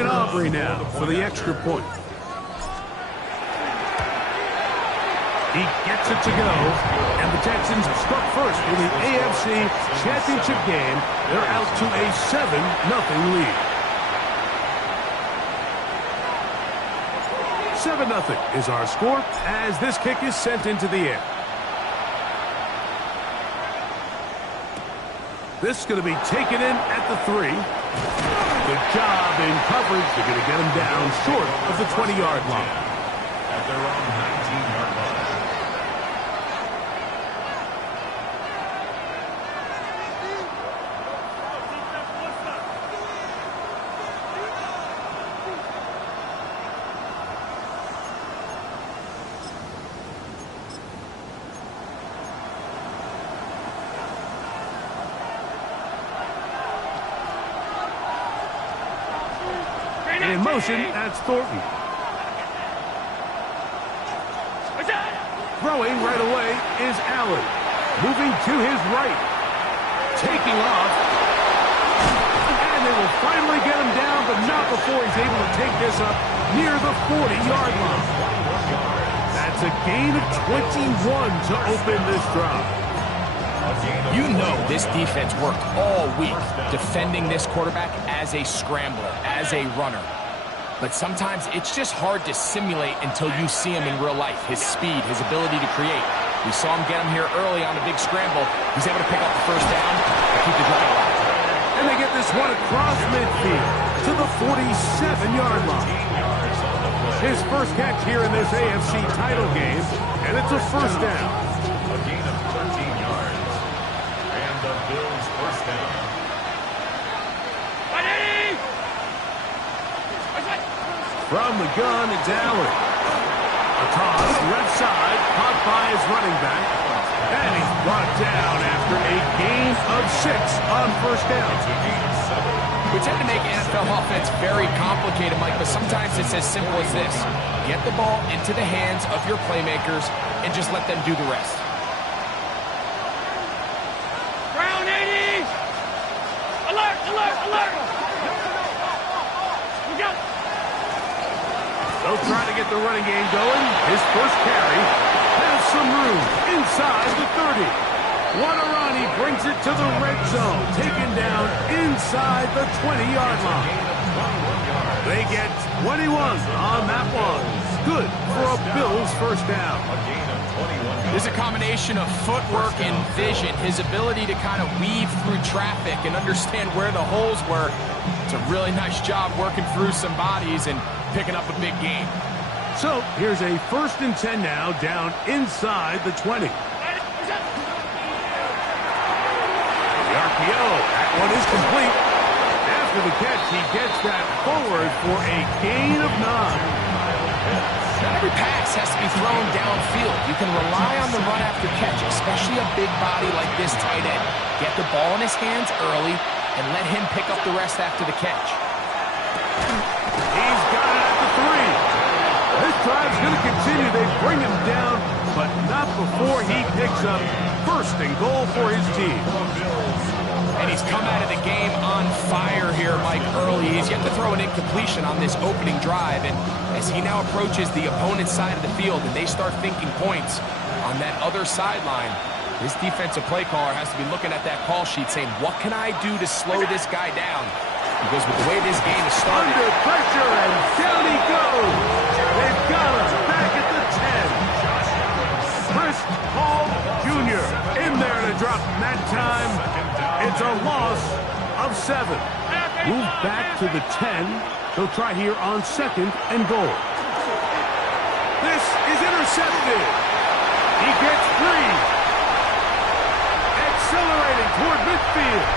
Braden Aubrey now for the extra point. He gets it to go, and the Texans struck first in the AFC Championship game. They're out to a 7-0 lead. 7-0 is our score as this kick is sent into the air. This is going to be taken in at the 3. Good job in coverage. They're going to get him down short of the 20-yard line. At their own 19-yard line. In motion, that's Thornton. Throwing right away is Allen. Moving to his right. Taking off. And they will finally get him down, but not before he's able to take this up near the 40-yard line. That's a gain of 21 to open this drive. You know this defense worked all week defending this quarterback as a scrambler, as a runner. But sometimes it's just hard to simulate until you see him in real life. His speed, his ability to create. We saw him get him here early on a big scramble. He's able to pick up the first down and keep the drive alive. And they get this one across midfield to the 47-yard line. His first catch here in this AFC title game, and it's a first down. A gain of 13 yards. And the Bills' first down. From the gun, it's Allen. A toss, left side, caught by his running back. And he's brought down after a gain of 6 on first down. We tend to make NFL offense very complicated, Mike, but sometimes it's as simple as this. Get the ball into the hands of your playmakers and just let them do the rest. Ground 80! Alert, alert, alert! We got it! They'll try to get the running game going. His first carry has some room inside the 30. Waterani brings it to the red zone. Taken down inside the 20-yard line. They get 21 on that one. Good for a Bills first down. There's a combination of footwork and vision. His ability to kind of weave through traffic and understand where the holes were. It's a really nice job working through some bodies and picking up a big game. So here's a 1st and 10 now, down inside the 20. The RPO, that one is complete. After the catch, he gets that forward for a gain of 9. Not every pass has to be thrown downfield. You can rely on the run after catch, especially a big body like this tight end. Get the ball in his hands early and let him pick up the rest after the catch. He's got it at the 3. This drive's going to continue. They bring him down, but not before he picks up 1st and goal for his team. And he's come out of the game on fire here, Mike, early. He's yet to throw an incompletion on this opening drive. And as he now approaches the opponent's side of the field and they start thinking points on that other sideline, this defensive play caller has to be looking at that call sheet saying, what can I do to slow this guy down? Because with the way this game is started... Under pressure, and down he goes. They've got him back at the 10. Chris Paul Jr. in there to drop him that time. It's a loss of 7. Move back to the 10. They'll try here on 2nd and goal. This is intercepted. He gets 3. Accelerating toward midfield.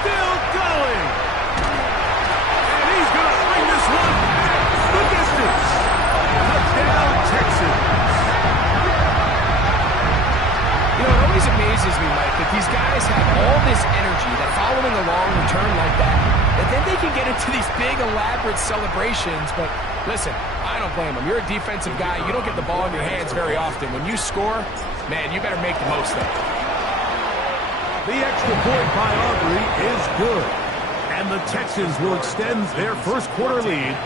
Still going. And he's going to bring this one back the distance. Touchdown, Texans. You know, it always amazes me, Mike, that these guys have all this energy that following a long return like that then they can get into these big, elaborate celebrations. But listen, I don't blame them. You're a defensive guy. You don't get the ball in your hands very often. When you score, man, you better make the most of it. The extra point by Aubrey is good. And And the Texans will extend their first quarter lead.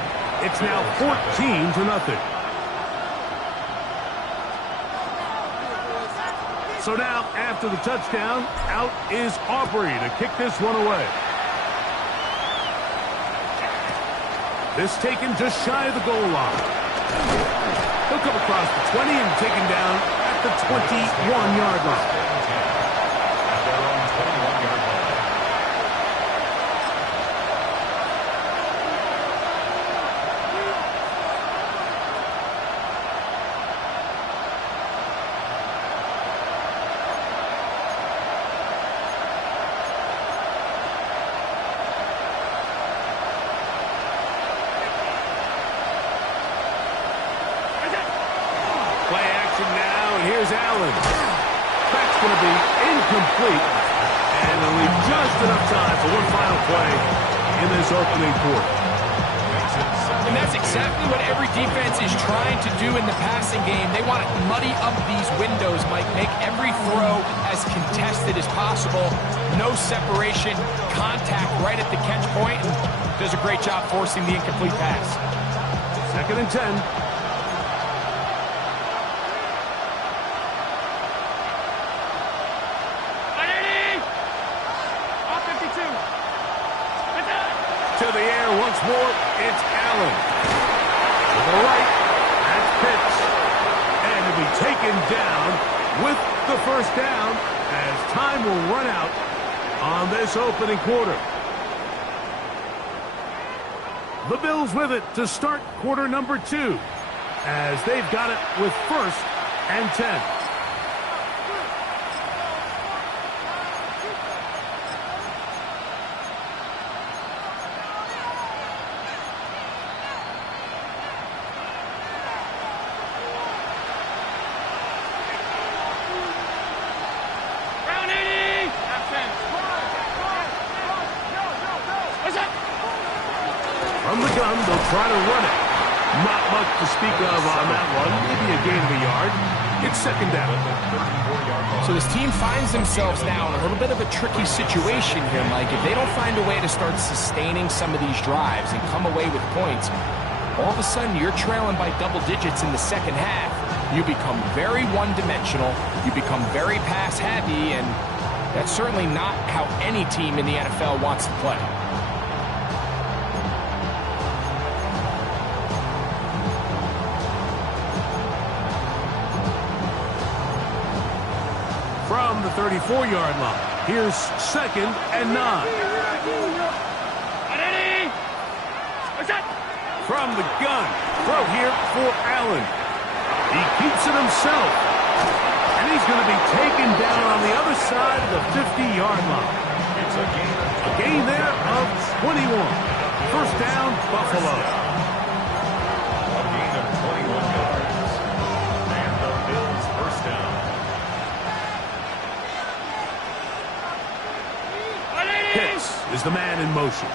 It's now 14-0. So now, after the touchdown, out is Aubrey to kick this one away. This taken just shy of the goal line. He'll come across the 20 and taken down at the 21-yard line. At their own 21-yard line. Here's Allen. That's going to be incomplete. And they'll leave just enough time for one final play in this opening quarter. And that's exactly what every defense is trying to do in the passing game. They want to muddy up these windows, Mike. Make every throw as contested as possible. No separation, contact right at the catch point. And does a great job forcing the incomplete pass. 2nd and 10. To the air once more, it's Allen. To the right, that's Pitts. And to be taken down with the first down as time will run out on this opening quarter. The Bills with it to start quarter number 2 as they've got it with 1st and 10. From the gun, they'll try to run it. Not much to speak of on that one. Maybe a gain of a yard. It's 2nd down. So this team finds themselves now in a little bit of a tricky situation here, Mike. If they don't find a way to start sustaining some of these drives and come away with points, all of a sudden you're trailing by double digits in the second half. You become very one-dimensional. You become very pass-heavy, and that's certainly not how any team in the NFL wants to play. From the 34-yard line, here's 2nd and 9. From the gun, throw here for Allen. He keeps it himself. And he's going to be taken down on the other side of the 50-yard line. It's a gain there of 21. First down, Buffalo. A gain of 21 yards. And the Bills first down. Pitts is the man in motion.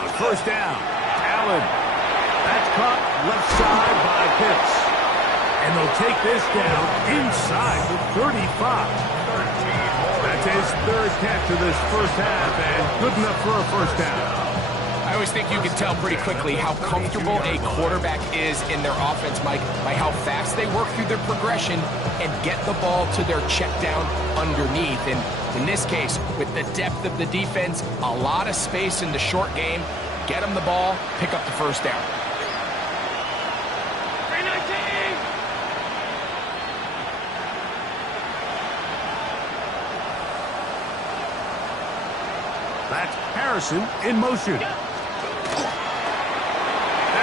On first down, Allen. That's caught left side by Pitts. And they'll take this down inside the 35. That's his 3rd catch of this first half, and good enough for a first down. I always think you can tell pretty quickly how comfortable a quarterback is in their offense, Mike, by how fast they work through their progression and get the ball to their check down underneath. And in this case, with the depth of the defense, a lot of space in the short game, get them the ball, pick up the first down. That's Harrison in motion. That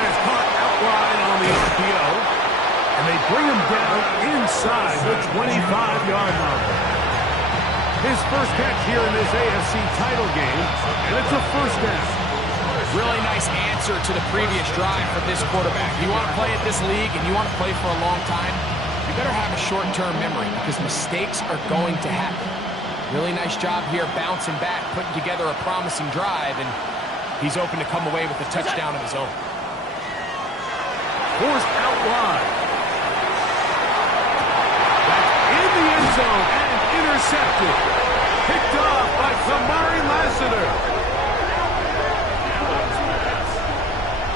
is caught outright on the RPO. And they bring him down inside the 25-yard line. His first catch here in this AFC title game, and it's a first down. Really nice answer to the previous drive from this quarterback. You want to play at this league and you want to play for a long time, you better have a short-term memory because mistakes are going to happen. Really nice job here bouncing back, putting together a promising drive, and he's open to come away with a touchdown of his own. Forced out wide. That's in the end zone and intercepted. Picked off by Kamari visitor.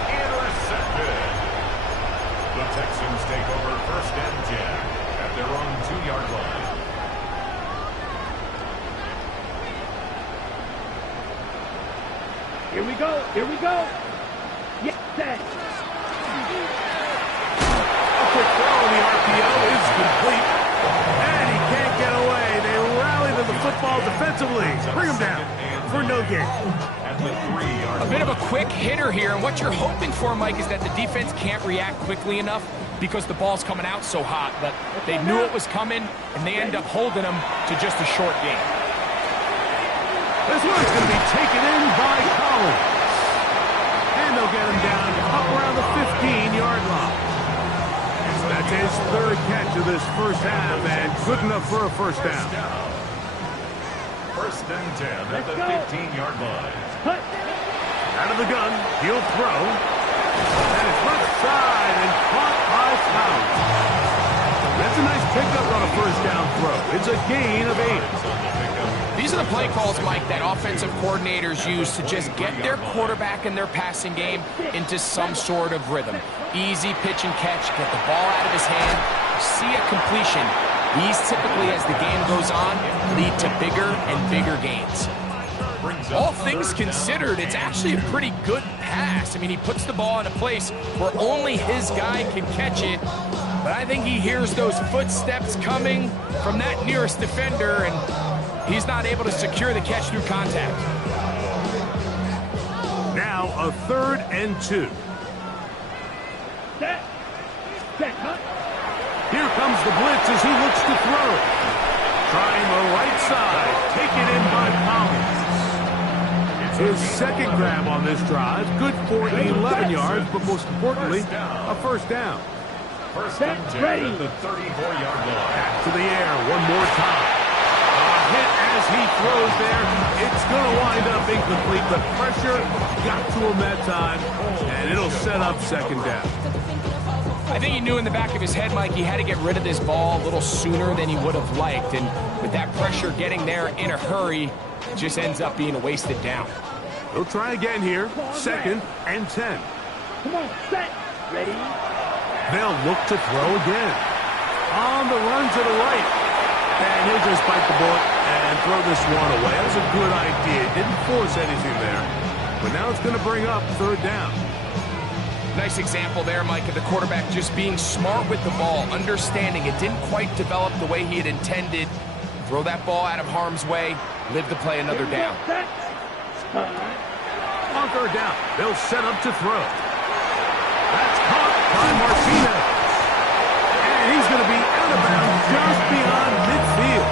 Intercepted. The Texans take over 1st and 10 at their own 2-yard line. Here we go. Here we go. Yes, set. A quick throw in the RPO is complete. And he can't get away. They rally to the football defensively. Bring him down for no gain. At the 3-yard A bit of a quick hitter here, and what you're hoping for, Mike, is that the defense can't react quickly enough because the ball's coming out so hot. But they knew it was coming, and they end up holding them to just a short gain. This one's going to be taken in by Collins. And they'll get him down up around the 15-yard line. That's his 3rd catch of this first half, and good enough for a first down. 1st and 10 at the 15-yard line. Out of the gun, he'll throw. And it's left side and caught by Collins. That's a nice pickup on a first down throw. It's a gain of 8. These are the play calls, Mike, that offensive coordinators use to just get their quarterback and their passing game into some sort of rhythm. Easy pitch and catch, get the ball out of his hand, see a completion. These typically, as the game goes on, lead to bigger and bigger gains. All things considered, it's actually a pretty good pass. I mean, he puts the ball in a place where only his guy can catch it. But I think he hears those footsteps coming from that nearest defender, and he's not able to secure the catch through contact. Now a 3rd and 2. Set. Set. Cut. Here comes the blitz as he looks to throw. Trying the right side. Taken in by Collins. His 2nd grab on this drive. Good for 11 yards, but most importantly, a first down. 1st and 10 at the 34-yard line. Back to the air one more time. A hit as he throws there. It's going to wind up incomplete. The pressure got to him that time, and it'll set up 2nd down. I think he knew in the back of his head, Mike, he had to get rid of this ball a little sooner than he would have liked. And with that pressure getting there in a hurry, it just ends up being a wasted down. He'll try again here. 2nd and 10. Come on, set. Ready. They'll look to throw again. On the run to the right. And he'll just bite the bullet and throw this one away. That was a good idea. Didn't force anything there. But now it's going to bring up 3rd down. Nice example there, Mike, of the quarterback just being smart with the ball, understanding it didn't quite develop the way he had intended. Throw that ball out of harm's way, live to play another down. On 3rd down, they'll set up to throw. That's caught by Martinez. And he's going to be out of bounds just beyond midfield.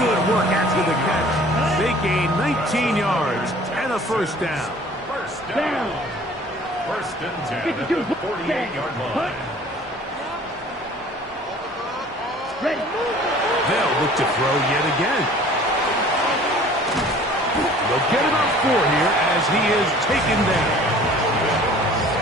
Good work after the catch. They gain 19 yards and a first down. First down. 1st and 10 at the 48-yard line. Ready. They'll look to throw yet again. They'll get about 4 here as he is taken down.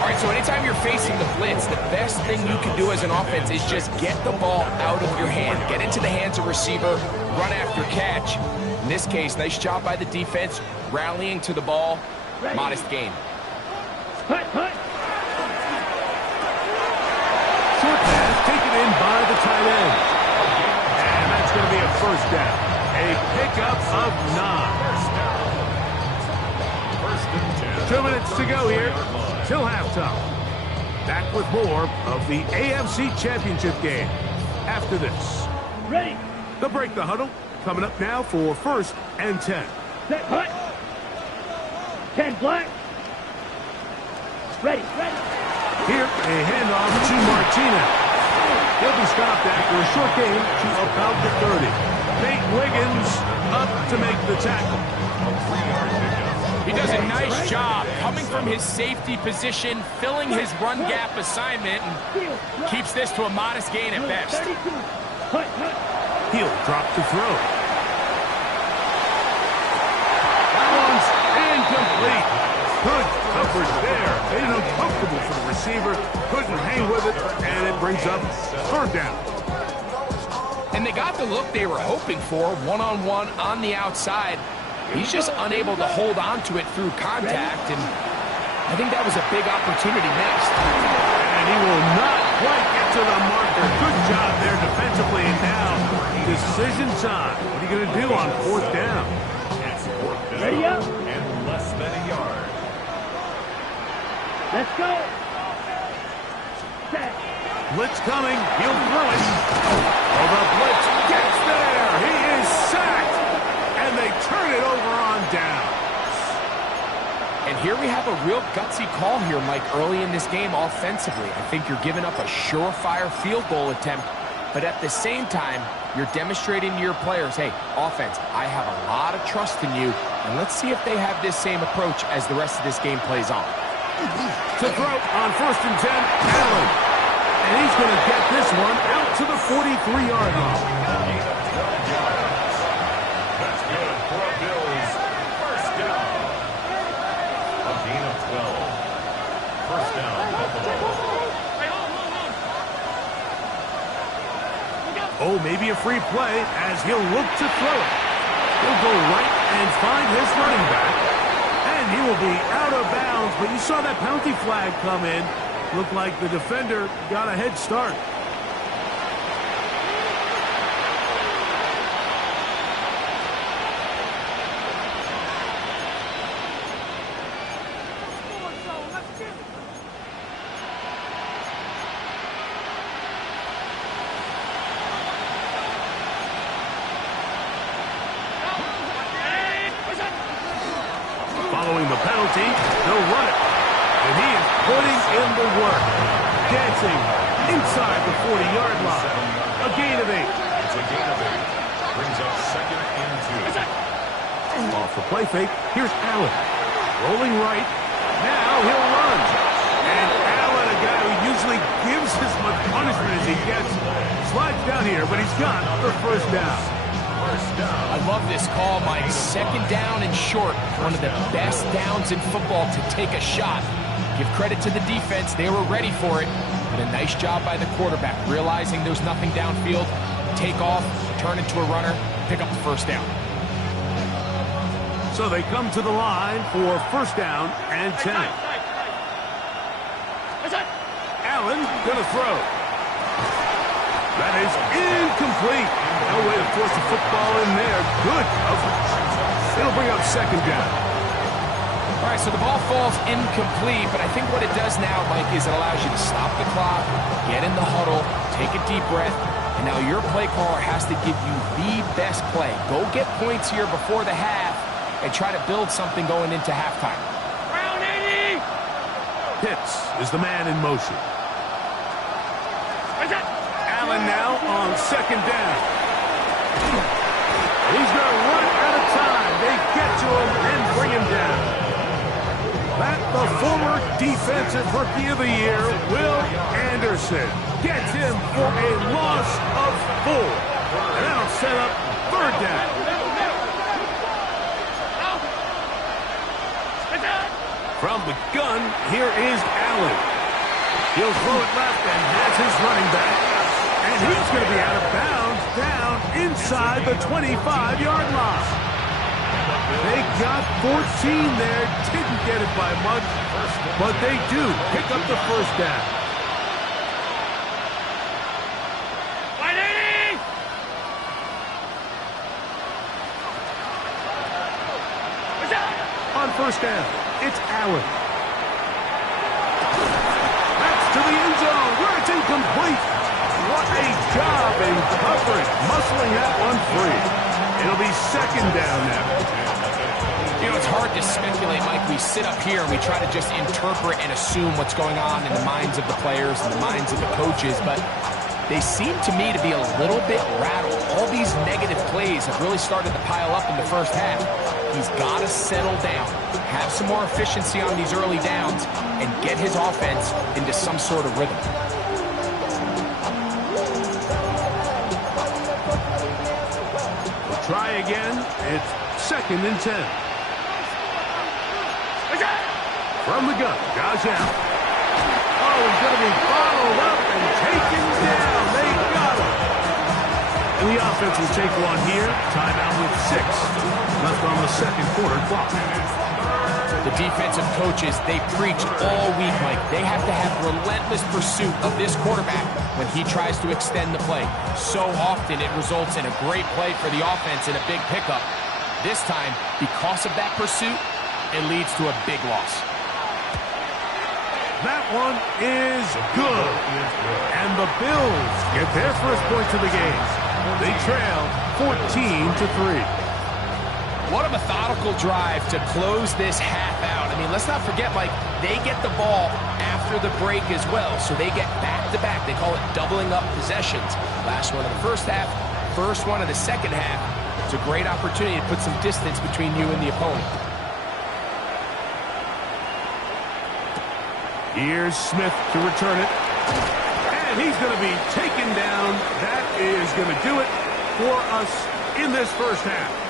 All right, so anytime you're facing the blitz, the best thing you can do as an offense is just get the ball out of your hand. Get into the hands of receiver, run after catch. In this case, nice job by the defense, rallying to the ball. Modest gain. Hut, hut. Short pass taken in by the tight end. And that's going to be a first down. A pickup of 9. 1st and 10. 2 minutes to go here till halftime. Back with more of the AFC Championship game after this. Ready. The break the huddle coming up now for 1st and 10. Set. Hut. 10 black. Ready. Ready. Here, a handoff to Martinez. He'll be stopped after a short gain to about the 30. Nate Wiggins up to make the tackle. He does a nice job coming from his safety position, filling his run gap assignment, and keeps this to a modest gain at best. He'll drop to throw. That one's incomplete. Good coverage there. Made it uncomfortable for the receiver. Couldn't hang with it, and it brings up 3rd down. And they got the look they were hoping for, one-on-one on the outside. He's just unable to hold on to it through contact, and I think that was a big opportunity missed. And he will not quite get to the marker. Good job there defensively, and now decision time. What are you going to do on fourth down? It's fourth down Ready up. and less than a yard. Let's go. Set. Blitz coming. He'll throw it. Oh, the blitz gets there. He is sacked. And they turn it over on down. And here we have a real gutsy call here, Mike, early in this game offensively. I think you're giving up a surefire field goal attempt, but at the same time, you're demonstrating to your players, hey, offense, I have a lot of trust in you, and let's see if they have this same approach as the rest of this game plays on. To throw on 1st and 10, Allen. And he's going to get this one out to the 43-yard line. That's good for a Bills first down. A gain of 12. First down, Buffalo. Oh, maybe a free play as he'll look to throw it. He'll go right and find his running back. And he will be out of bounds. But you saw that penalty flag come in. Looked like the defender got a head start. Following the penalty, they'll run it. And he is putting in the work. Dancing inside the 40-yard line. A gain of 8. It's a gain of 8. Brings up second and 2. Off the play fake, here's Allen. Rolling right. Now he'll run. And Allen, a guy who usually gives as much punishment as he gets, slides down here, but he's got the first down. I love this call, Mike. Second down and short. One of the best downs in football to take a shot. Give credit to the defense. They were ready for it. But a nice job by the quarterback, realizing there's nothing downfield. Take off, turn into a runner, pick up the first down. So they come to the line for first down and 10. Allen gonna throw. That is incomplete. No way to force the football in there. Good coverage. It'll bring up second down. All right, so the ball falls incomplete, but I think what it does now, Mike, is it allows you to stop the clock, get in the huddle, take a deep breath, and now your play caller has to give you the best play. Go get points here before the half and try to build something going into halftime. Round 80. Pitts is the man in motion. Allen now on second down. He's going to run out of time. They get to him and bring him down. That the former Defensive Rookie of the Year, Will Anderson, gets him for a loss of 4. And that'll set up third down. From the gun, here is Allen. He'll throw it left and has his running back. And he's going to be out of bounds down inside the 25-yard line. They got 14 there, didn't get it by much, but they do pick up the first down. On first down, it's Allen. That's to the end zone where it's incomplete. What a job in coverage, muscling that one free. It'll be second down now. You know, it's hard to speculate, Mike. We sit up here and we try to just interpret and assume what's going on in the minds of the players and the minds of the coaches, but they seem to me to be a little bit rattled. All these negative plays have really started to pile up in the first half. He's got to settle down, have some more efficiency on these early downs, and get his offense into some sort of rhythm. We'll try again. It's second and 10. From the gun, Josh Allen. Oh, he's going to be followed up and taken down. They got him. The offense will take one here. Timeout with 6 left on the second quarter clock. The defensive coaches, they preach all week, Mike. They have to have relentless pursuit of this quarterback when he tries to extend the play. So often it results in a great play for the offense and a big pickup. This time, because of that pursuit, it leads to a big loss. That one is good. And the Bills get their first points of the game. They trail 14-3. What a methodical drive to close this half out. I mean, let's not forget, Mike, they get the ball after the break as well, so they get back-to-back. They call it doubling up possessions. Last one of the first half, first one of the second half. It's a great opportunity to put some distance between you and the opponent. Here's Smith to return it. And he's going to be taken down. That is going to do it for us in this first half.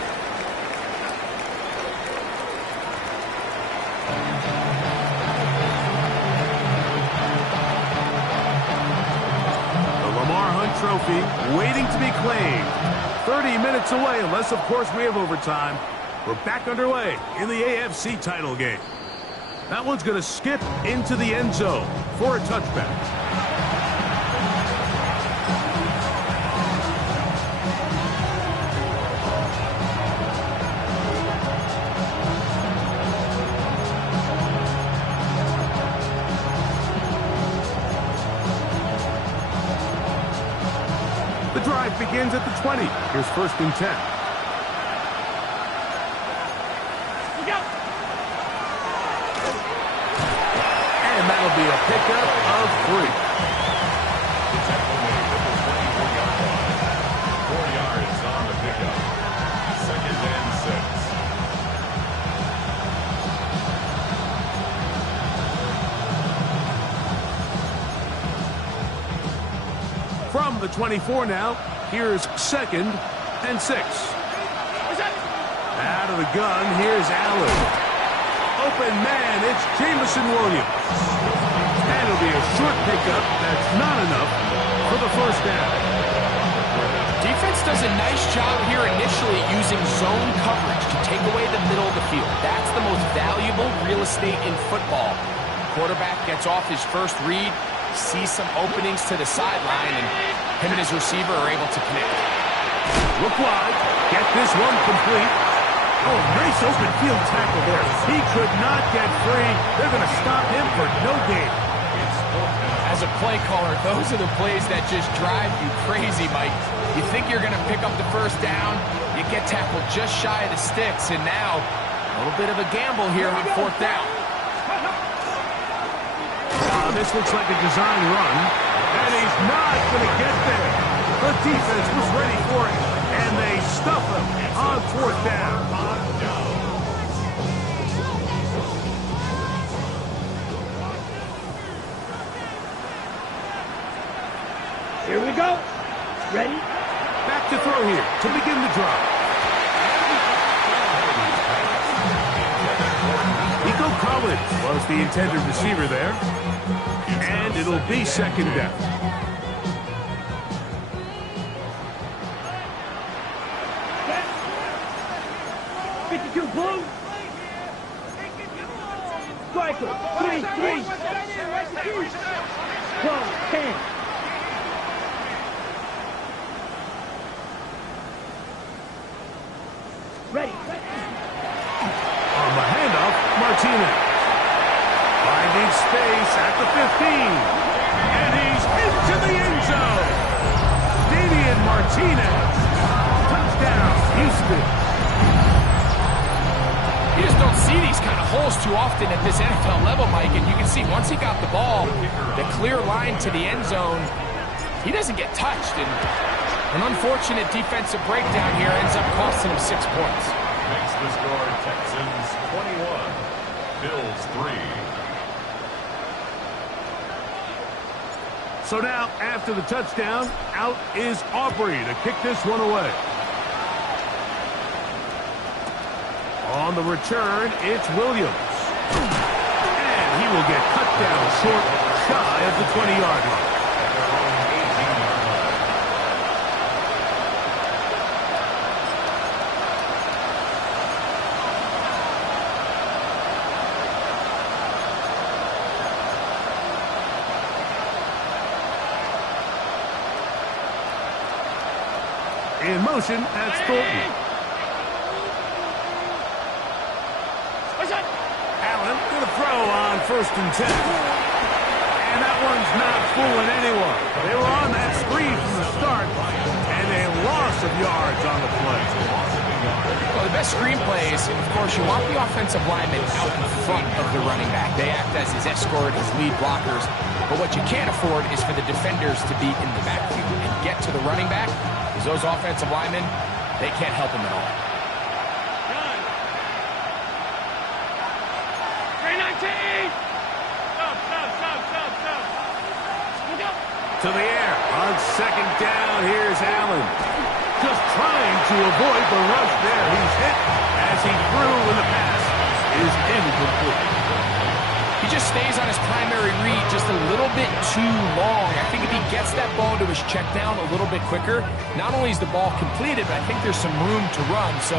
Trophy waiting to be claimed. 30 minutes away, unless, of course, we have overtime. We're back underway in the AFC title game. That one's going to skip into the end zone for a touchback. Begins at the 20. Here's 1st and 10. And that'll be a pickup of 3. The 4 yards on the pickup. 2nd and 6. From the 24 now. Here's 2nd and 6. Out of the gun, here's Allen. Open man, it's Jameson Williams. And it'll be a short pickup. That's not enough for the first down. Defense does a nice job here initially using zone coverage to take away the middle of the field. That's the most valuable real estate in football. Quarterback gets off his first read, sees some openings to the sideline, and him and his receiver are able to connect. Look wide. Get this one complete. Oh, nice open field tackle there. He could not get free. They're going to stop him for no gain. As a play caller, those are the plays that just drive you crazy, Mike. You think you're going to pick up the first down, you get tackled just shy of the sticks, and now a little bit of a gamble here on 4th down. This looks like a design run, and he's not going to get there. The defense was ready for it, and they stuff him on 4th down. Here we go. Ready? Back to throw here to begin the drive. Nico Collins was the intended receiver there. And it'll be 2nd down. Blue. Striker. 3-3. 12-10. Ready. On the handoff, Martinez. Finding space at the 15. And he's into the end zone. Damian Martinez. Touchdown, Houston. You just don't see these kind of holes too often at this NFL level, Mike. And you can see once he got the ball, the clear line to the end zone, he doesn't get touched. And an unfortunate defensive breakdown here ends up costing him 6 points. Makes the score Texans 21, Bills 3. So now, after the touchdown, out is Aubrey to kick this one away. On the return, it's Williams. And he will get cut down short, shy of the 20-yard line. In motion, that's Thornton. Allen to the throw on 1st and 10. And that one's not fooling anyone. They were on that screen from the start, and a loss of yards on the play. Well, the best screenplays, of course, you want the offensive lineman out in front of the running back. They act as his escort, his lead blockers. But what you can't afford is for the defenders to be in the backfield and get to the running back, because those offensive linemen, they can't help him at all. To the air. On 2nd down, here's Allen. Just trying to avoid the rush there. He's hit as he threw when the pass is incomplete. He just stays on his primary read just a little bit too long. I think if he gets that ball to his check down a little bit quicker, not only is the ball completed, but I think there's some room to run. So,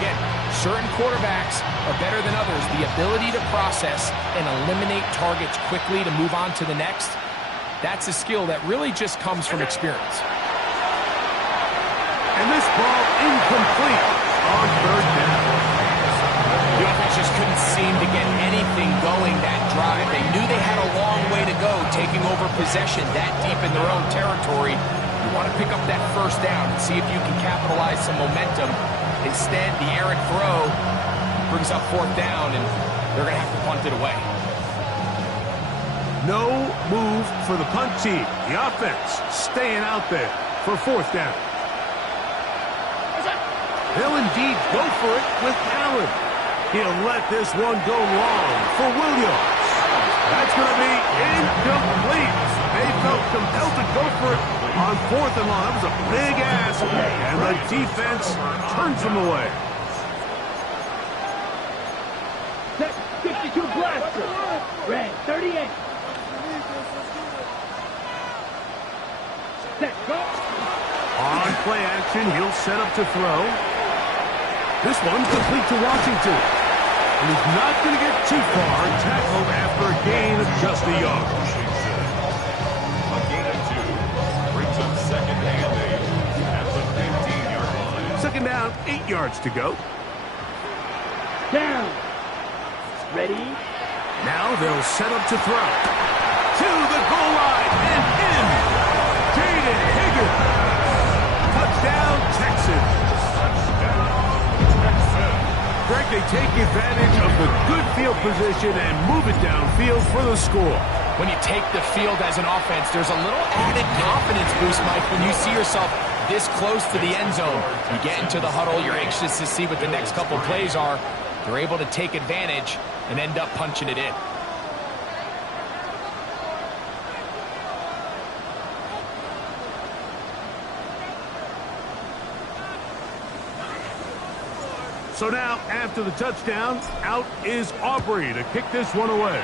again, certain quarterbacks are better than others. The ability to process and eliminate targets quickly to move on to the next, that's a skill that really just comes from experience. And this ball incomplete on 3rd down. The offense just couldn't seem to get anything going that drive. They knew they had a long way to go, taking over possession that deep in their own territory. You want to pick up that 1st down and see if you can capitalize some momentum. Instead, the errant throw brings up 4th down, and they're going to have to punt it away. No move for the punt team. The offense staying out there for 4th down. They'll indeed go for it with Allen. He'll let this one go long for Williams. That's going to be incomplete. They felt compelled to go for it on 4th and long. That was a big ask, and the defense turns them away. Set 52 blaster. Red 38. Set go. On play action, he'll set up to throw. This one's complete to Washington. And he's not going to get too far, tackled after a gain of just a yard. A gain of 2 brings up 2nd and 8 at the 15-yard line. 2nd down, 8 yards to go. Down. Ready? Now they'll set up to throw. To the goal line and in. Jaden Higgins. Touchdown, Texans. Greg, they take advantage of the good field position and move it downfield for the score. When you take the field as an offense, there's a little added confidence boost, Mike, when you see yourself this close to the end zone. You get into the huddle, you're anxious to see what the next couple plays are. They're able to take advantage and end up punching it in. So now, after the touchdown, out is Aubrey to kick this one away.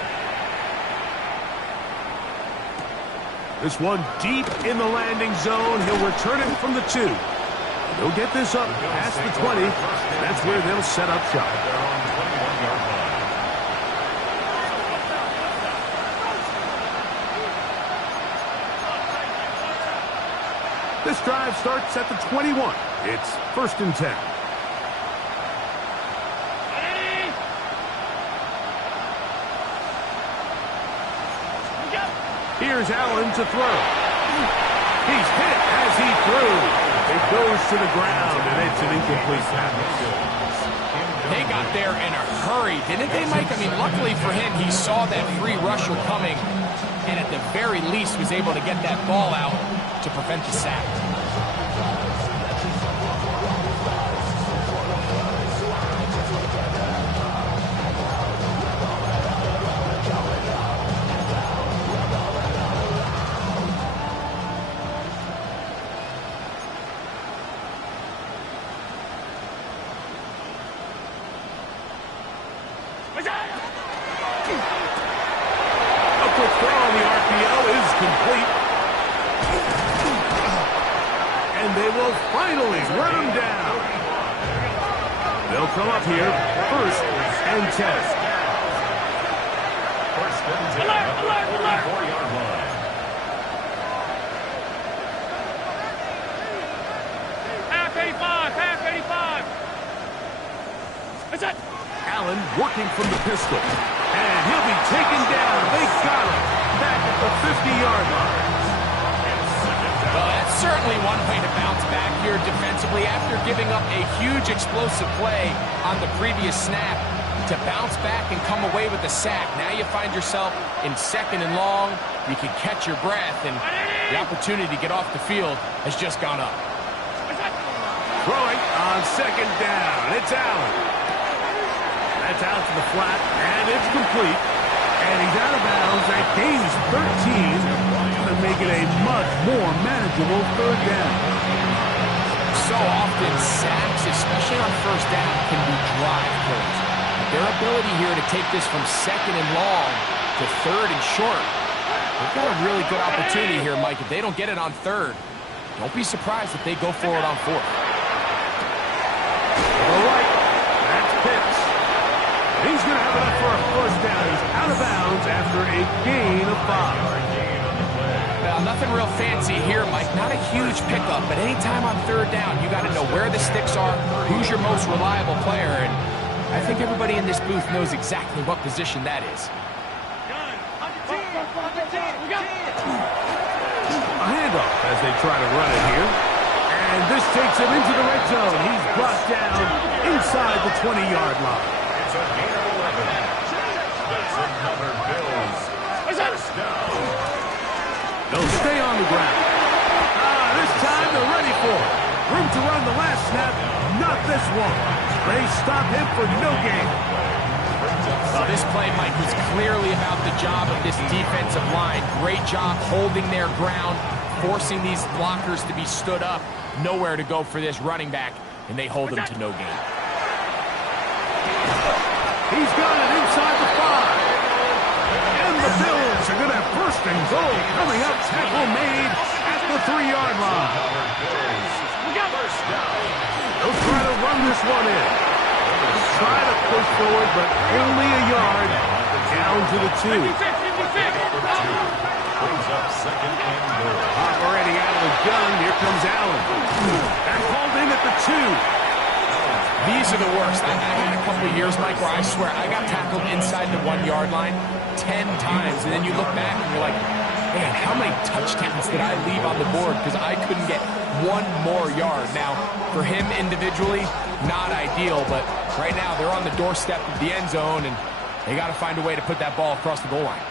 This one deep in the landing zone. He'll return it from the 2. They'll get this up past the 20. That's where they'll set up shop. They're on the 21-yard line. This drive starts at the 21. It's 1st and 10. Here's Allen to throw. He's hit as he threw. It goes to the ground, and it's an incomplete pass. They got there in a hurry, didn't they, Mike? I mean, luckily for him, he saw that free rusher coming, and at the very least was able to get that ball out to prevent the sack. Finally run him down. They'll come up here, 1st and 10. 1st and 10 at the 44-yard line. Allen working from the pistol. And he'll be taken down. They got him back at the 50-yard line. Well, that's certainly one way to bounce back here defensively after giving up a huge explosive play on the previous snap. To bounce back and come away with a sack. Now you find yourself in 2nd and long. You can catch your breath, and the opportunity to get off the field has just gone up. Throwing on 2nd down. It's Allen. That's out to the flat, and it's complete. And he's out of bounds. That gains 13 to make it a much more manageable 3rd down. So often, sacks, especially on 1st down, can be drive plays. Their ability here to take this from 2nd and long to 3rd and short, they've got a really good opportunity here, Mike. If they don't get it on 3rd, don't be surprised if they go for it on 4th. All right, that's Pitts. He's going to have enough for a 1st down. He's out of bounds after a gain of 5. Well, nothing real fancy here, Mike. Not a huge pickup, but anytime on 3rd down, you got to know where the sticks are, who's your most reliable player, and I think everybody in this booth knows exactly what position that is. A handoff as they try to run it here. And this takes him into the red zone. He's brought down inside the 20-yard line. It's a gain of 11. That's another Bills. First down. They'll stay on the ground. This time they're ready for it. Room to run the last snap. Not this one. They stop him for no gain. Well, this play, Mike, was clearly about the job of this defensive line. Great job holding their ground, forcing these blockers to be stood up. Nowhere to go for this running back, and they hold him to no gain. He's got it inside the 5. And the Bills are going to have 1st and goal coming up. Tackle made at the 3-yard line. They'll try to run this one in. Try to push forward, but only a yard down to the 2. Brings up 2nd and goal. Operating out of the gun, here comes Allen. And hauled in at the 2. These are the worst. I had a couple of years, Mike, where I swear I got tackled inside the 1-yard line 10 times, and then you look back and you're like, man, how many touchdowns did I leave on the board because I couldn't get one more yard? Now, for him individually, not ideal, but right now they're on the doorstep of the end zone, and they got to find a way to put that ball across the goal line.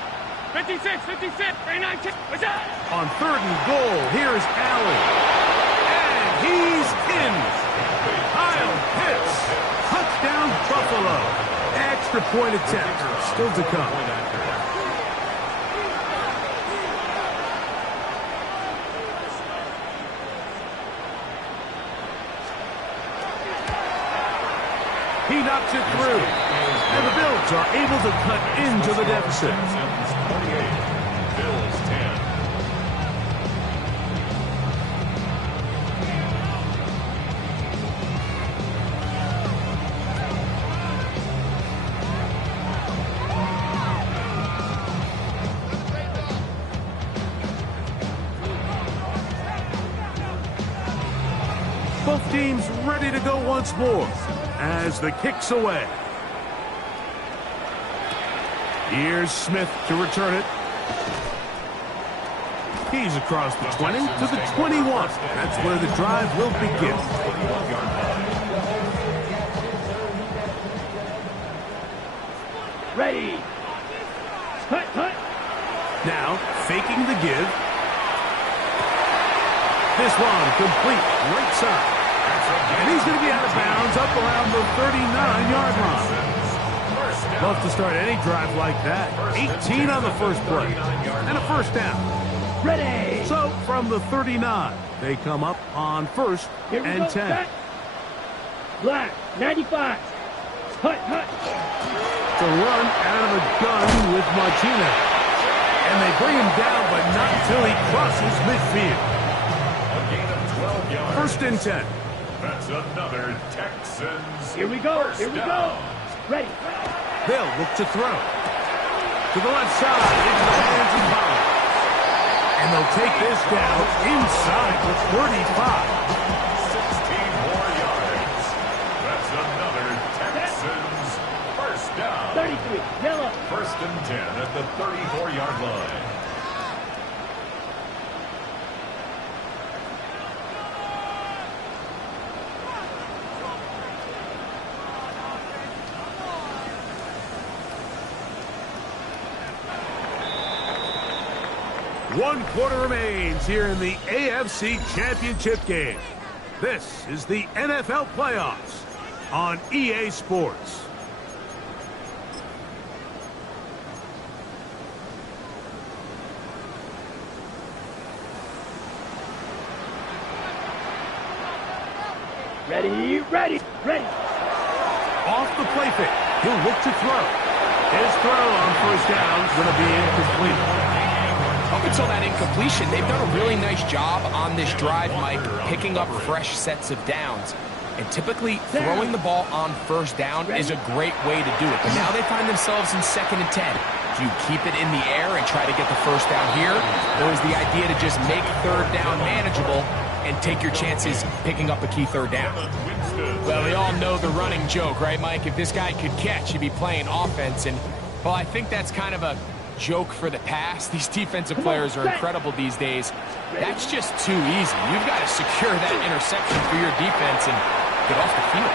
56, 39, what's that? On 3rd and goal, here's Allen. And he's in. Kyle Pitts. Touchdown, Buffalo. Extra point attempt. Still to come. He knocks it through. And the Bills are able to cut into the deficit. 28, Bills 10. Both teams ready to go once more as the kick's away. Here's Smith to return it. He's across the 20 to the 21. That's where the drive will begin. Ready. Hut, hut. Now, faking the give. This one complete, right side. And he's going to be out of bounds up around the 39-yard line. Love to start any drive like that. 18 on the first play. And a 1st down. Ready. So, from the 39, they come up on 1st and 10. Back. Black, 95. Hut, hut. To run out of a gun with Martinez. And they bring him down, but not until he crosses midfield. A gain of 12 yards. 1st and 10. That's another Texans. Here we go. First Here we down. go. Ready. They'll look to throw. To the left side, into the hands of Collins. And they'll take this down inside the 35. 16 more yards. That's another Texans 33, yellow. First and 10 at the 34-yard line. One quarter remains here in the AFC Championship game. This is the NFL playoffs on EA Sports. Ready, ready, ready. Off the play fake, he'll look to throw. His throw on first down is going to be incomplete. Up until that incompletion, they've done a really nice job on this drive, Mike, picking up fresh sets of downs. And typically, throwing the ball on first down is a great way to do it. But now they find themselves in 2nd and 10. Do you keep it in the air and try to get the first down here? Or is the idea to just make third down manageable and take your chances picking up a key third down? Well, we all know the running joke, right, Mike? If this guy could catch, he'd be playing offense. And, well, I think that's kind of a joke for the past. These defensive players are incredible these days. That's just too easy. You've got to secure that interception for your defense and get off the field.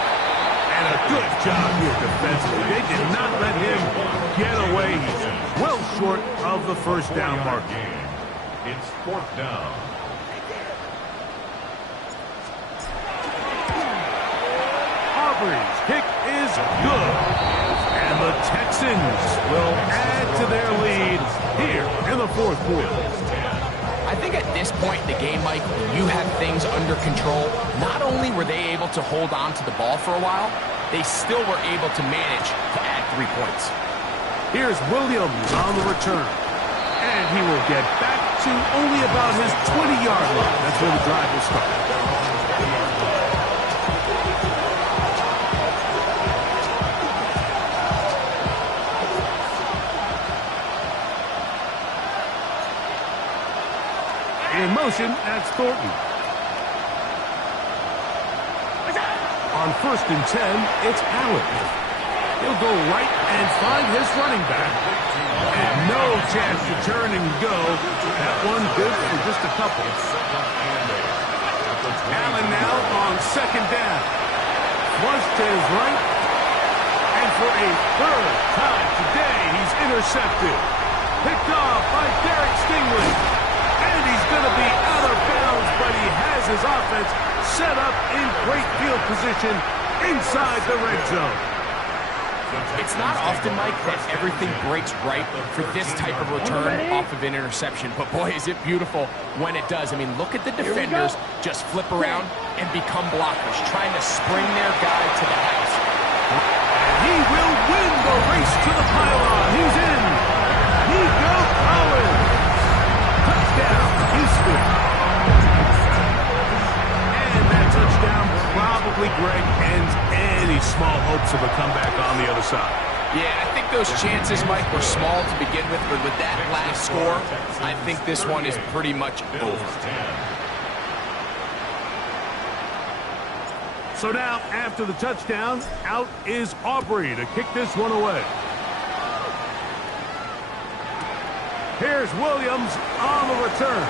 And a good job here defensively. They did not let him get away. He's well short of the first down mark. It's 4th down. Auburn's kick is good. And the Texans will add to their lead here in the 4th quarter. I think at this point in the game, Mike, when you have things under control, not only were they able to hold on to the ball for a while, they still were able to manage to add 3 points. Here's Williams on the return. And he will get back to only about his 20-yard line. That's where the drive will start. In motion, that's Thornton. On 1st and 10, it's Allen. He'll go right and find his running back. And no chance to turn and go. That one good for just a couple. Allen now on 2nd down. Flush to his right. And for a 3rd time today, he's intercepted. Picked off by Derek Stingley. And he's going to be out of bounds, but he has his offense set up in great field position inside the red zone. It's not often, Mike, that everything breaks right for this type of return off of an interception. But, boy, is it beautiful when it does. I mean, look at the defenders just flip around and become blockers, trying to spring their guy to the house. He will win the race to the pylon. He's in. Nico Collins. Touchdown, Houston. And that touchdown probably, Greg, ends any small hopes of a comeback on the other side. Yeah, I think those chances, Mike, were small to begin with, but with that last score, I think this one is pretty much over. So now, after the touchdown, out is Aubrey to kick this one away. Here's Williams on the return.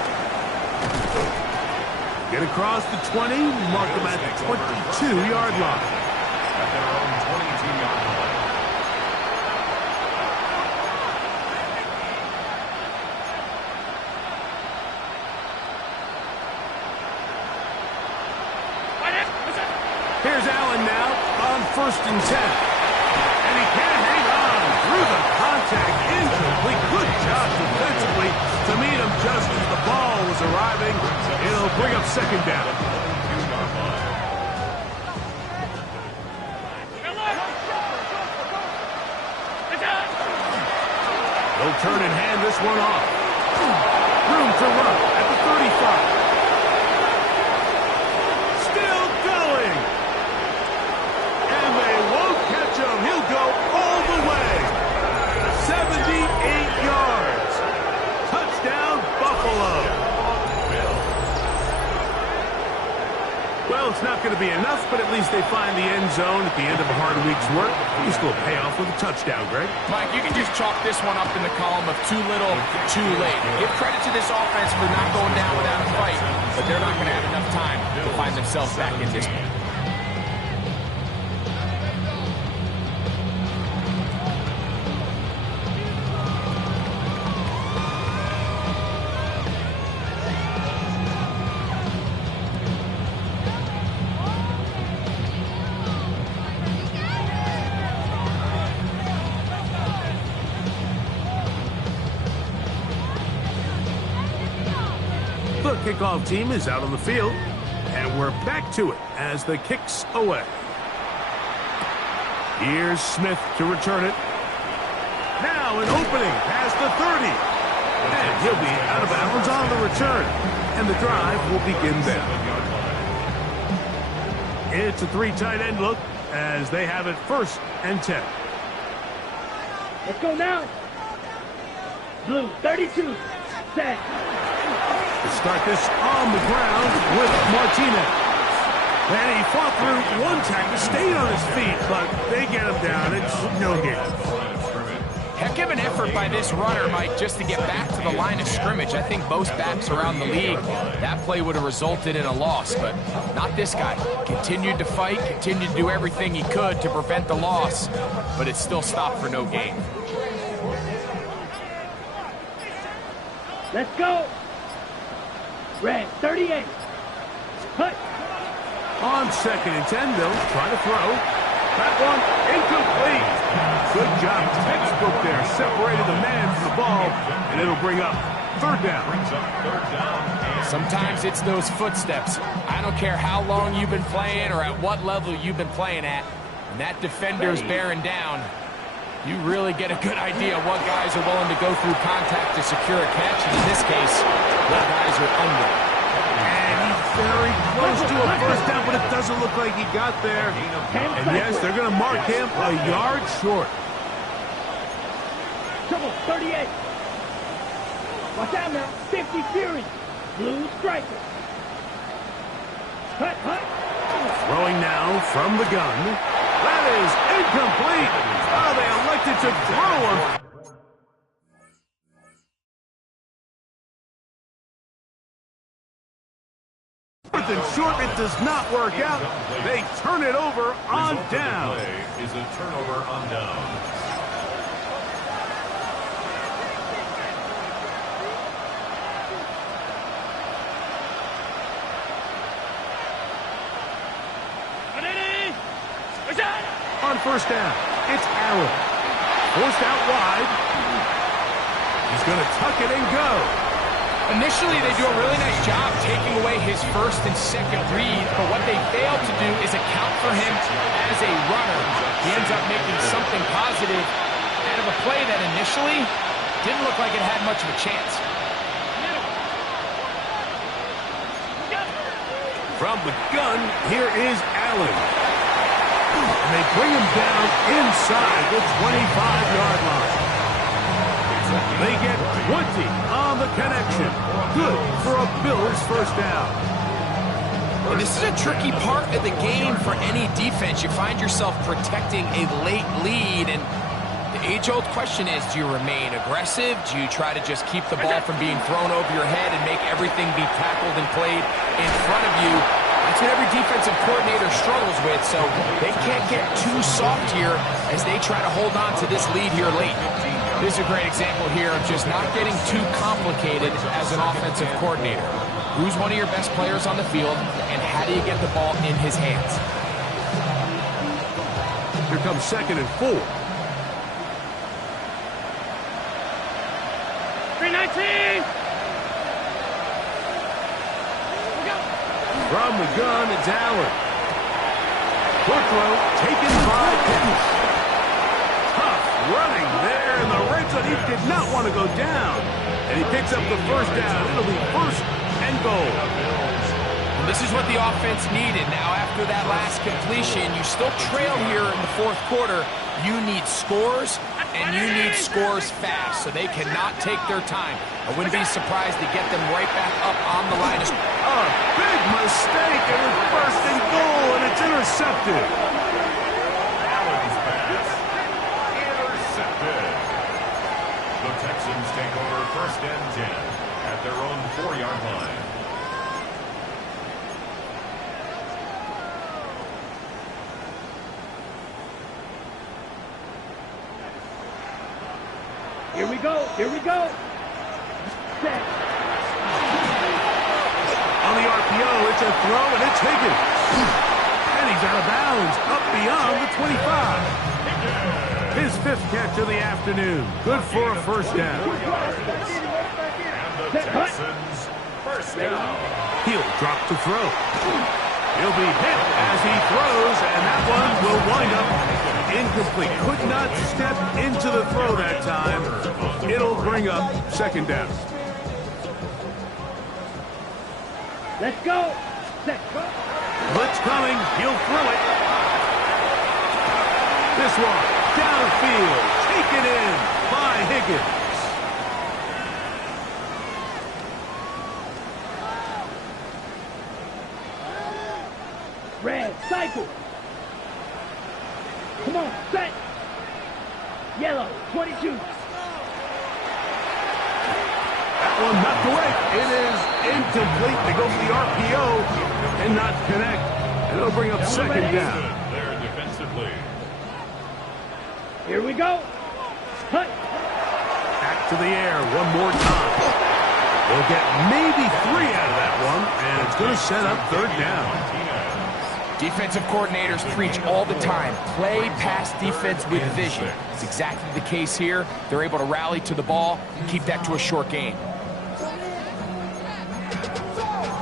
Get across the 20, mark him at the 22-yard line. At their own 22-yard line. Here's Allen now on 1st and 10. And he can't hang on through the contact. Incomplete. Good job defensively to meet him just as the ball was arriving. It'll bring up 2nd down. They'll turn and hand this one off. Room to run at the 35. Still going. And they won't catch him. He'll go all the way. 78 yards. Touchdown, Buffalo. Well, it's not going to be enough, but at least they find the end zone at the end of a hard week's work. At least will pay off with a touchdown, Greg. Mike, you can just chalk this one up in the column of too little, too late. Give credit to this offense for not going down without a fight, but they're not going to have enough time to find themselves back in this one. The kickoff team is out on the field, and we're back to it as the kick's away. Here's Smith to return it. Now an opening past the 30. And he'll be out of bounds on the return, and the drive will begin there. It's a 3 tight end look as they have it 1st and 10. Let's go now. Blue, 32. Set. Start this on the ground with Martinez. And he fought through one tackle, stayed on his feet, but they get him down. It's no gain. Heck of an effort by this runner, Mike, just to get back to the line of scrimmage. I think most backs around the league, that play would have resulted in a loss, but not this guy. Continued to fight, continued to do everything he could to prevent the loss, but it still stopped for no gain. Let's go. Red, 38. Cut. On 2nd and 10, they'll try to throw. That one incomplete. Good job. Textbook there. Separated the man from the ball, and it'll bring up 3rd down. Sometimes it's those footsteps. I don't care how long you've been playing or at what level you've been playing at. When that defender's bearing down, you really get a good idea of what guys are willing to go through contact to secure a catch. And in this case, what guys are under. And he's very close to a 1st down, but it doesn't look like he got there. And yes, they're going to mark him a yard short. Trouble, 38. Watch out now. 50 Fury. Blue striker. Cut, cut. Throwing now from the gun. That is incomplete. Oh, they elected to throw him. 4th and short, it does not work out. They turn it over on down. Is a turnover on down. On 1st down, it's Allen. Forced out wide. He's going to tuck it and go. Initially, they do a really nice job taking away his 1st and 2nd read, but what they fail to do is account for him as a runner. He ends up making something positive out of a play that initially didn't look like it had much of a chance. From the gun, here is Allen. And they bring him down inside the 25-yard line. They get 20 on the connection. Good for a Bills 1st down. And this is a tricky part of the game for any defense. You find yourself protecting a late lead, and the age-old question is, do you remain aggressive? Do you try to just keep the ball from being thrown over your head and make everything be tackled and played in front of you? That's what every defensive coordinator struggles with, so they can't get too soft here as they try to hold on to this lead here late. This is a great example here of just not getting too complicated as an offensive coordinator. Who's one of your best players on the field, and how do you get the ball in his hands? Here comes 2nd and 4. 319. From the gun, it's Allen. Short throw taken by Pitts. Tough running there in the red zone. He did not want to go down. And he picks up the 1st down. It'll be 1st and goal. And this is what the offense needed. Now, after that last completion, you still trail here in the 4th quarter. You need scores And you need scores fast, so they cannot take their time. I wouldn't be surprised to get them right back up on the line. A big mistake, and it's first and goal, and it's intercepted. Allen's pass intercepted. The Texans take over first and 10 at their own 4-yard line. Here we go. Here we go. Set. On the RPO, it's a throw, and it's Higgins. And he's out of bounds, up beyond the 25. His 5th catch of the afternoon. Good for a first down. And the Texans first down. He'll drop to throw. He'll be hit as he throws, and that one will wind up incomplete. Could not step into the throw that time. It'll bring up second down. Let's go. Set. Blitz coming. He'll throw it. This one, downfield, taken in by Higgins. Red, cycle. Come on, set. Yellow, 22. That one knocked away. It is incomplete. They go for the RPO and not connect. And it'll bring up second down. There defensively. Here we go. Hut. Back to the air one more time. They'll get maybe 3 out of that one, and it's going to set up third down. Defensive coordinators preach all the time, play pass defense with vision. It's exactly the case here. They're able to rally to the ball, keep that to a short game.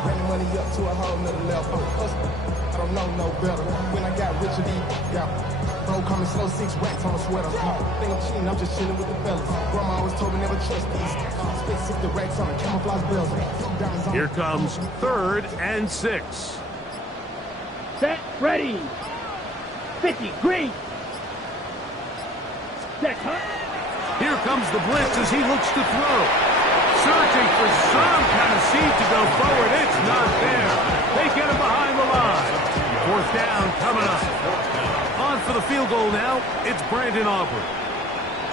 Running money up to a whole nother level. I don't know no better. When I got rich, bro coming slow, 6 racks on a sweater. Think I'm cheating, I'm just chilling with the fellas. Grandma always told me never trust these. Spent 60 racks on a camouflage bells. Here comes 3rd and 6. Set, ready. 50, green. Set, hut. Here comes the blitz as he looks to throw. Searching for some kind of seed to go forward. It's not there. They get him behind the line. 4th down coming up. On for the field goal now. It's Brandon Aubrey.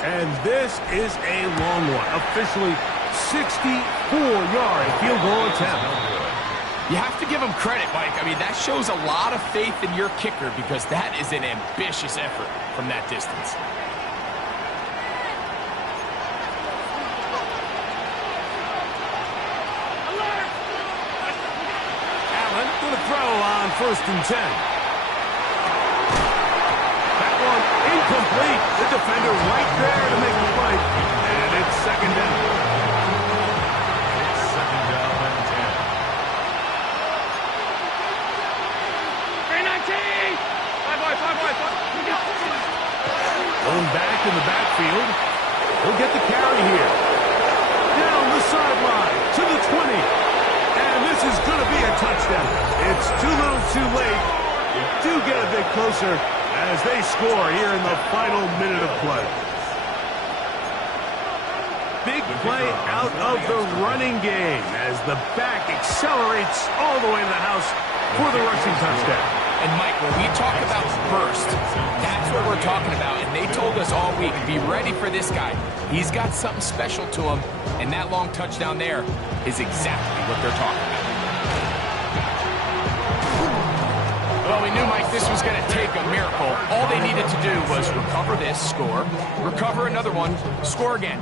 And this is a long one. Officially 64-yard field goal attempt. You have to give him credit, Mike. I mean, that shows a lot of faith in your kicker because that is an ambitious effort from that distance. Allen with a throw on 1st and 10. That one incomplete. The defender right there to make the play. And it's second down. Second down and 10. Going back in the backfield. He'll get the carry here. Down the sideline to the 20. And this is going to be a touchdown. It's too little too late. They do get a bit closer as they score here in the final minute of play. Big play out of the running game as the back accelerates all the way to the house for the rushing touchdown. And, Mike, when we talk about burst, that's what we're talking about. And they told us all week, be ready for this guy. He's got something special to him, and that long touchdown there is exactly what they're talking about. Well, we knew, Mike, this was going to take a miracle. All they needed to do was recover this, score, recover another one, score again.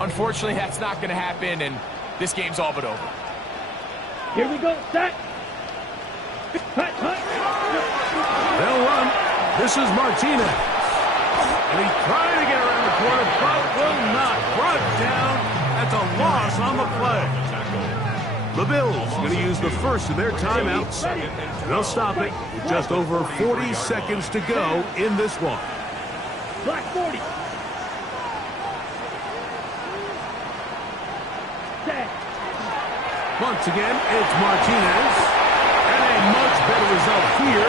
Unfortunately, that's not going to happen, and this game's all but over. Here we go, set. Hut, hut. They'll run. This is Martinez. And he's trying to get around the corner, but will not. Brought down at the loss on the play. The Bills going to use the first of their timeouts. They'll stop it with just over 40 seconds to go in this one. Black 40. Set. Once again, it's Martinez. And a much better result here.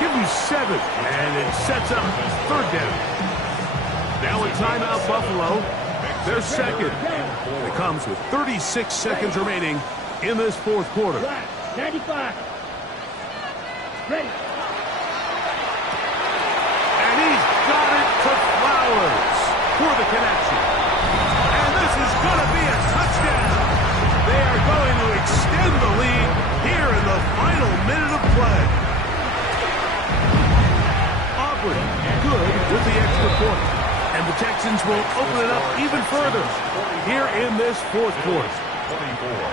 Give me 7. And it sets up third down. Now a timeout, Buffalo. Their second. It comes with 36 seconds remaining in this fourth quarter. 95. Ready. And he's got it to Flowers for the connection. And this is going to be a touchdown. They are going to extend the lead here in the final minute of play. Aubrey, good with the extra point. And the Texans will open it up even further here in this fourth quarter.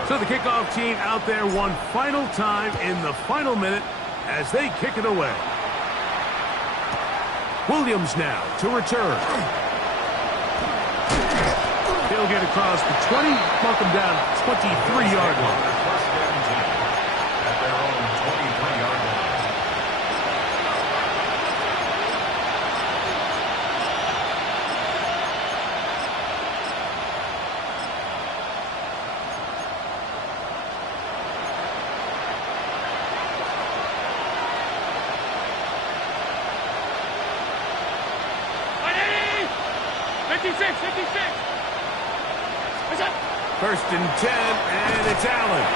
So the kickoff team out there one final time in the final minute as they kick it away. Williams now to return. He'll get across the 20, mark him down 23-yard line. At their own 23-yard line. First and 10, and it's Allen.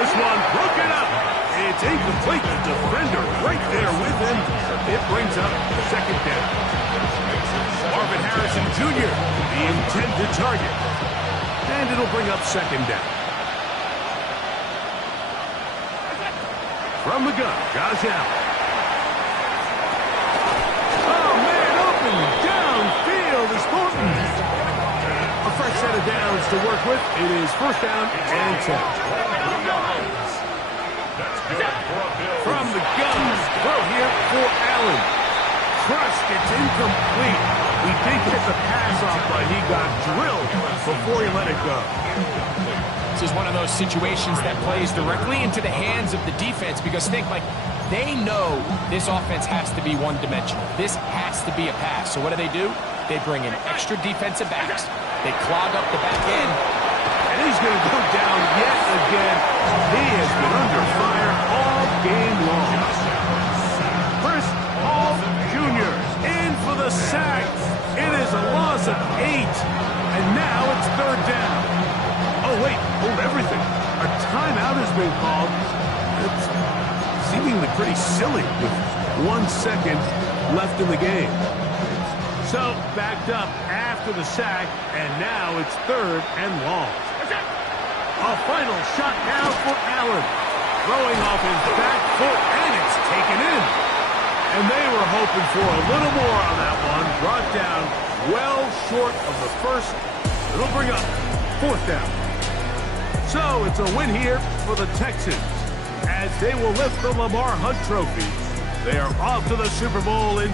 This one broken up. It's incomplete. The defender right there with him. It brings up second down. Marvin Harrison Jr., the intended target. And it'll bring up second down. From the gun, Josh Allen. Oh, man, open downfield is Thornton. A fresh set of downs to work with. It is first down and 10. From the gun, throw here for Allen. Crushed, it's incomplete. He did get the pass off, but he got drilled before he let it go. This is one of those situations that plays directly into the hands of the defense because think like they know this offense has to be one-dimensional. This has to be a pass. So what do? They bring in extra defensive backs. They clog up the back end. And he's going to go down yet again. He has been under fire all game long. First, Hall Jr. in for the sack. It is a loss of 8. And now it's third down. Oh, wait, hold everything. A timeout has been called. It's seemingly pretty silly with 1 second left in the game. So, backed up after the sack, and now it's third and long. A final shot now for Allen. Throwing off his back foot, and it's taken in. And they were hoping for a little more on that one. Brought down well short of the first. It'll bring up fourth down. So, it's a win here for the Texans as they will lift the Lamar Hunt Trophy. They are off to the Super Bowl in